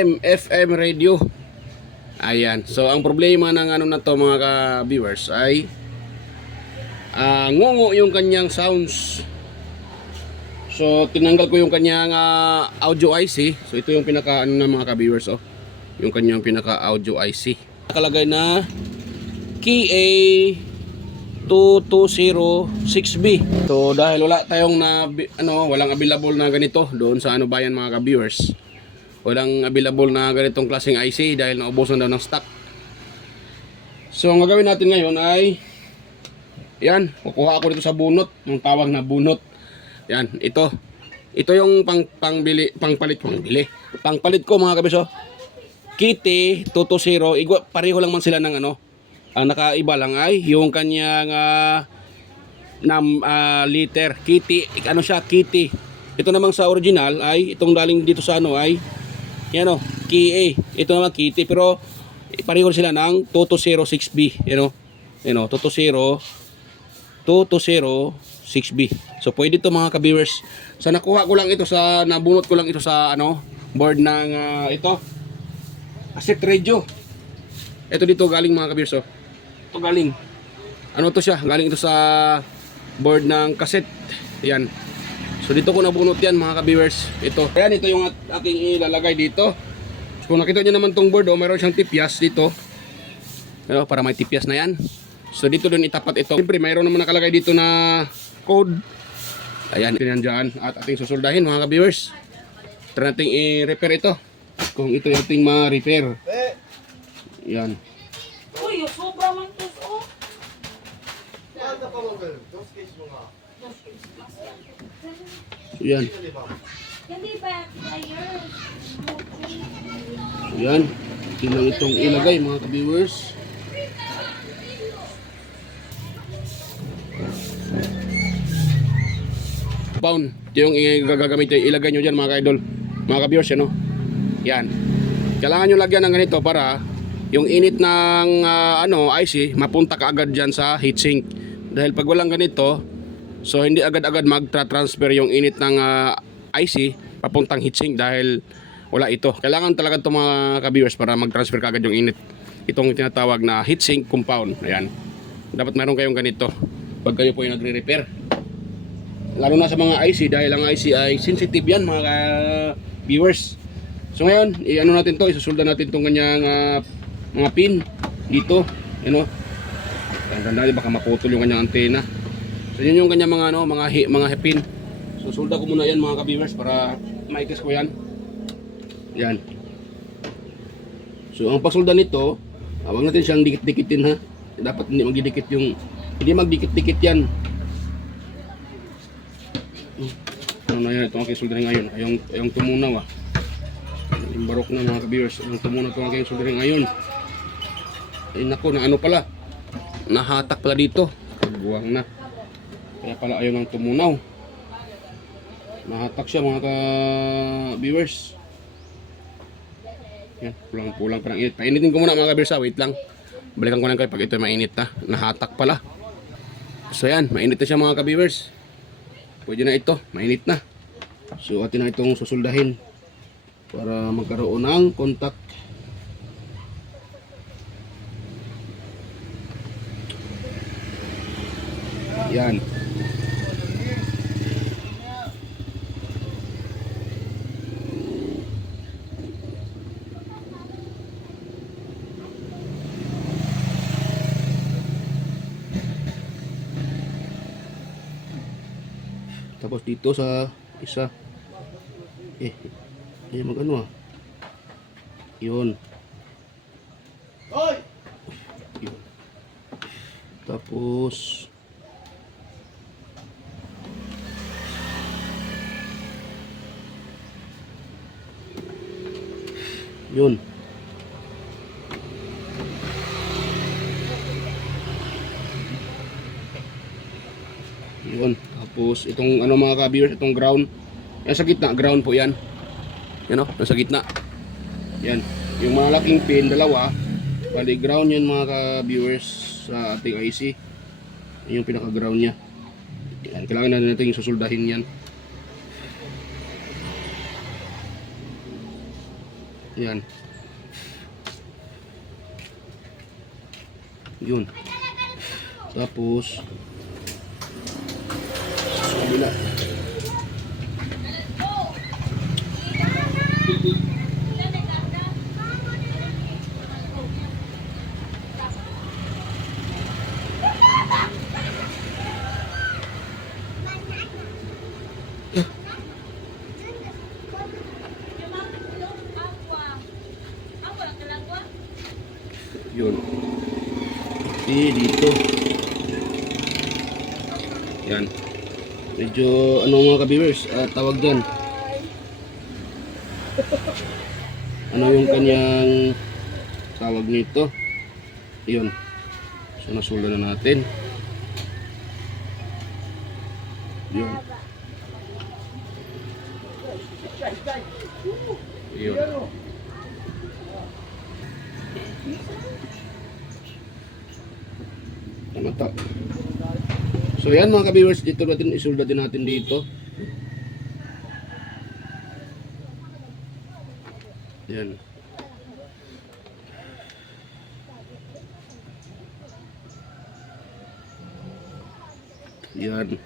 AM, FM radio. Ayan. So ang problema ng ano na to mga ka-viewers ay ngungo yung kanyang sounds. So tinanggal ko yung kanyang audio IC. So ito yung pinaka ano na mga ka-viewers oh. Yung kanyang pinaka audio IC. Nakalagay na KA 2206B. So dahil wala tayong walang available na ganito doon sa ano bayan mga ka-viewers. Walang available na ganitong klaseng IC dahil naubusan daw ng stock. So ang gagawin natin ngayon ay yan, kukuha ako dito sa bunot, yung tawag na bunot. Yan, ito. Ito yung pangpalit ko mga kabiso. Kitty 220, pareho lang man sila ng ano. Ang nakaiba lang ay yung kanyang liter. Kitty, ano siya, Kitty. Ito namang sa original ay itong daling dito sa ano ay yan o, KA. Ito naman Kitty pero pareho sila ng 2206B, you know. 2206B. So pwede to mga ka-viewers. Sa nakuha ko lang ito sa nabunot ko lang ito sa ano board ng ito cassette radio. Ito dito galing mga ka-viewers oh. Ito galing. Ano to siya? Galing ito sa board ng cassette. Yan. So dito ko nabunot yan mga ka-viewers. Ito. Ayan, ito yung aking ilalagay dito. So kung nakita nyo naman tong board, oh, mayroon siyang tipyas dito. Pero para may tipyas na yan. So dito din itapat ito. Siyempre mayroon naman nakalagay dito na code. Ayan, ito yan dyan. At ating susuldahin mga ka-viewers. Try natin i-repair ito. Kung ito yung ating ma-repair. Yan. Uy, sobra man ito. Oh. Yan. Hindi ba player? Yan. Ito lang itong ilagay mga ka-viewers. Pound. Ito yung gagamit ilagay nyo dyan mga ka-idol. Mga ka-viewers yan o. Yan. Kailangan nyo lagyan ng ganito para yung init ng IC mapunta ka agad dyan sa heatsink. Dahil pag walang ganito, so hindi agad-agad magtra-transfer yung init ng IC papuntang heatsink dahil wala ito. Kailangan talaga itong mga ka-viewers para mag-transfer ka agad yung init. Itong tinatawag na heatsink compound. Ayan. Dapat meron kayong ganito pag kayo po yung nagre-repair. Lalo na sa mga IC dahil ang IC ay sensitive yan mga viewers. So ngayon, i-ano natin to, isusulda natin tong kanyang mga pin dito, you know. Ang ganda, baka maputol yung kanyang antena. So yun yung kanyang mga pin. So sulda ko muna yan mga ka-viewers para ma-test ko yan. Yan. So ang pagsulda nito, huwag natin siyang dikit-dikitin ha. Dapat hindi magdikit-dikit yan. Ano na yan, ito ang aking solderin ngayon. Yung tumunaw yung barok na mga ka-viewers. Yung tumunaw ito ang aking solderin ngayon. Ay nako, na ano pala, nahatak pala dito. Buwang na. Kaya pala ayaw ng tumunaw. Nahatak siya mga ka-viewers. Yan, pulang-pulang pa ng init. Painitin ko muna mga ka-viewers wait lang. Balikan ko lang kayo pag ito mainit na. Nahatak pala. So yan, mainit na siya mga ka-viewers. Pwede na ito, mainit na. So atin na itong susuldahin para magkaroon ng contact. Yan. Tapos dito sa isa mag-ano yun. Yun. Tapos yun. Yun. Tapos itong mga ka-viewers, itong ground. Yan sa gitna, ground po yan. Yan o, nasa gitna. Yan. Yung malaking pin, dalawa. Bali ground yan mga ka-viewers sa ating IC. Yan yung pinaka-ground nya. Yan. Kailangan na natin yung susuldahin yan. Yan. Yun. Tapos sa kabila. Yun. Dito. Yan. Medyo ano mga ka-viewers, tawag dyan. Ano yung kanyang tawag nito? Yun. So nasulda na natin. Yun. Yun. Mata. So yan mga ka-viewers, dito natin isulda din natin dito. Yan. Yan.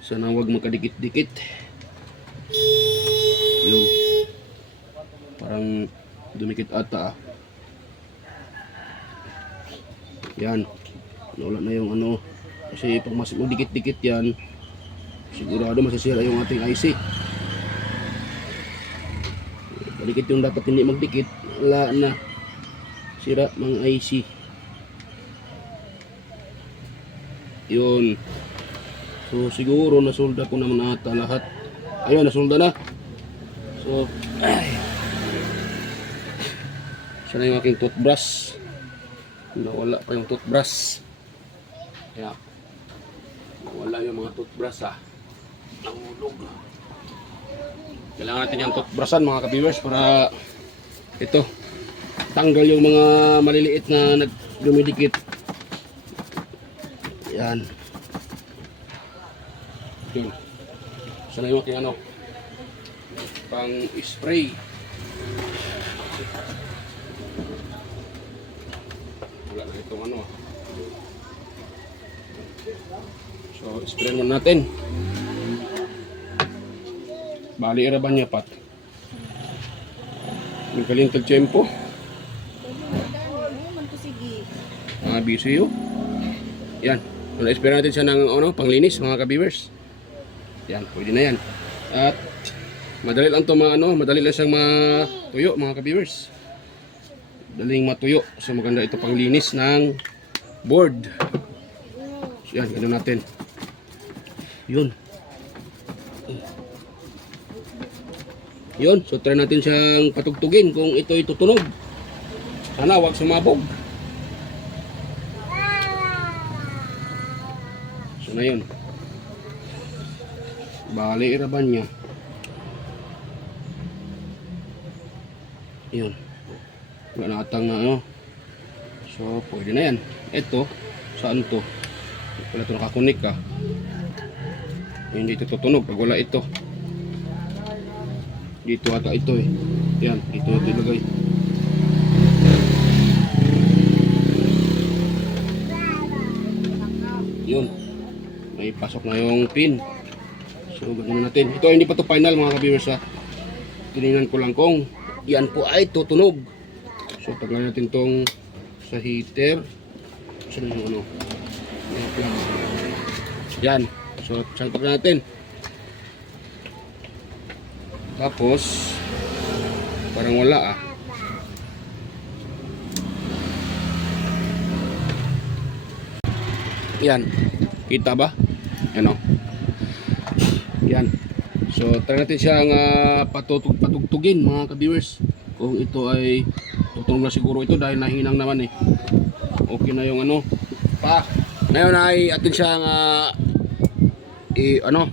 Sana wag magkadikit-dikit. Yun. Parang dumikit ata ah. Yan. Wala na yung ano. Kasi pag mas dikit-dikit yan, sigurado masisira yung ating IC. Dikit yung dapat hindi magdikit, wala na. Sira mga IC. Yun. So siguro nasolda ko naman ata lahat. Ayun, nasolda na. So sana yung aking toothbrush. Wala pa yung toothbrush. Kaya wala yung mga toothbrush ah. Nahulog. Kailangan natin yung toothbrushan mga ka-viewers para ito tanggal yung mga maliliit na dumidikit. Yan. Yun. Sana yung aking ano pang spray. Wala na itong ano. So spray muna natin. Bali iraban niya pat. Nagkalintag tiyempo. Busy yun. Yan. Na-spray natin siya ng ano, panglinis mga ka-viewers. Yan, pwede na yan. At madali lang to madali lang siyang matuyo mga ka-viewers. Daling matuyo. So maganda ito panglinis ng board. So, yan, ganoon natin. Yun. Yun, so try natin siyang patugtugin kung ito'y tutunog. Sana wag sumabog. So na yun. Bali iraban niya. Yun. Wala na atang na ano. So pwede na yan. Ito, saan to? Wala ito nakakunik ka. Hindi ito tutunog pag wala ito. Dito ata ito eh. Yan, dito natin ilagay. Yun. May pasok na yung pin. So, ganoon natin. Ito hindi pa to final mga ka-viewers ha. Tinignan ko lang kung yan po ay tutunog. So, tanggalin natin tong sa heater. Saan yung ano? Yan. So, salpak natin. Tapos parang wala ah. Yan. Kita ba? Ano? Yan. So try natin siyang patugtugin mga ka-viewers. Kung ito ay tutunog na siguro ito dahil nahinang naman eh. Okay na yung ano. Pa. Ngayon ay atin siyang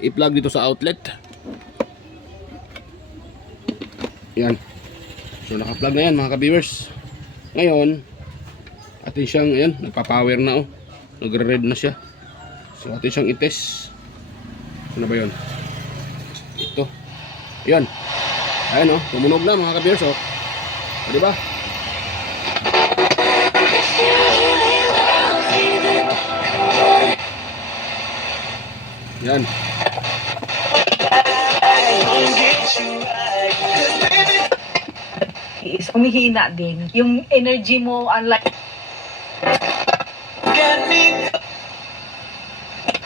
i-plug dito sa outlet. Yan. So naka-plug na yan mga ka-viewers. Ngayon, atin siyang, ayan, nagpa-power na oh. Nagre-red na siya. So atin siyang i-test. Ano ba yun? Ito. Yan. Ayan oh, tumunog na mga ka-viewers oh. O, di ba? Yan. Is umihina din. Yung energy mo, unlike...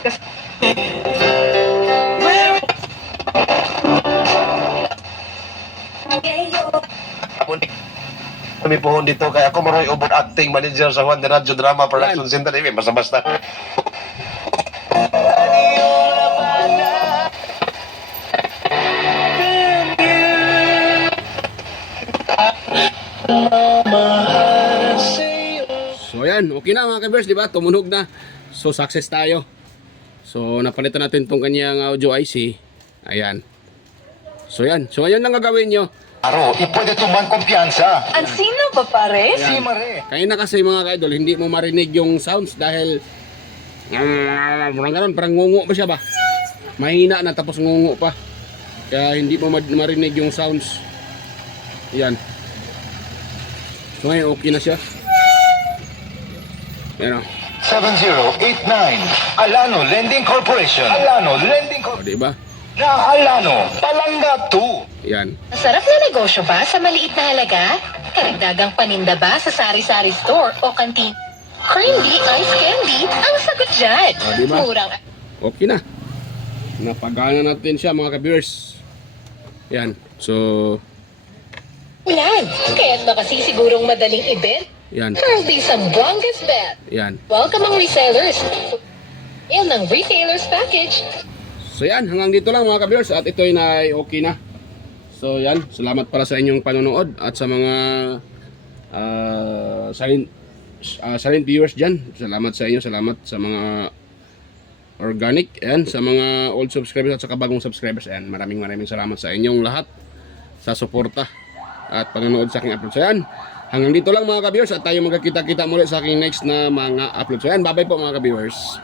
Kasi Kami pohon dito kaya ako maroy ubod acting manager sa Juan de Radyo Drama Production Center. Basta-basta. So yan, okay na mga ka-viewers, di ba? Tumunog na. So success tayo. So napalitan natin tong kanyang audio IC. Ayan. So yan. So ngayon lang gagawin nyo. Aro, ipwede tumang kumpiyansa. ang sino ba pare? Si Mare. Kaya na kasi mga ka-idol, hindi mo marinig yung sounds dahil parang ganun, parang ngungu ba siya ba? Mahina na tapos ngungu pa. Kaya hindi mo marinig yung sounds. Yan. So ngayon okay na siya. Yan o. 7089 Alano Lending Corporation. Alano Lending O, diba? Na Alano, Palanga 2. Yan. Masarap na negosyo ba sa maliit na halaga? Karagdagang paninda ba sa sari-sari store o kantin? Creamy ice candy ang sagot dyan. Ah, diba? Murang Okay na. Napagana natin siya mga ka-viewers. Yan. So, ulan. Kaya't makasisigurong madaling event. yan. Currently sa Bonggas Bet. Yan. Welcome ang resellers. Yan ang retailers package. So yan, hanggang dito lang mga ka-viewers at ito ay okay na. So yan, salamat pala sa inyong panonood at sa mga silent viewers dyan. Salamat sa inyo, salamat sa mga organic, yan, sa mga old subscribers at sa bagong subscribers. Yan, maraming salamat sa inyong lahat sa suporta at panonood sa aking upload. So yan, hanggang dito lang mga ka-viewers at tayo magkakita-kita muli sa aking next na mga upload. So yan, bye-bye po mga ka-viewers.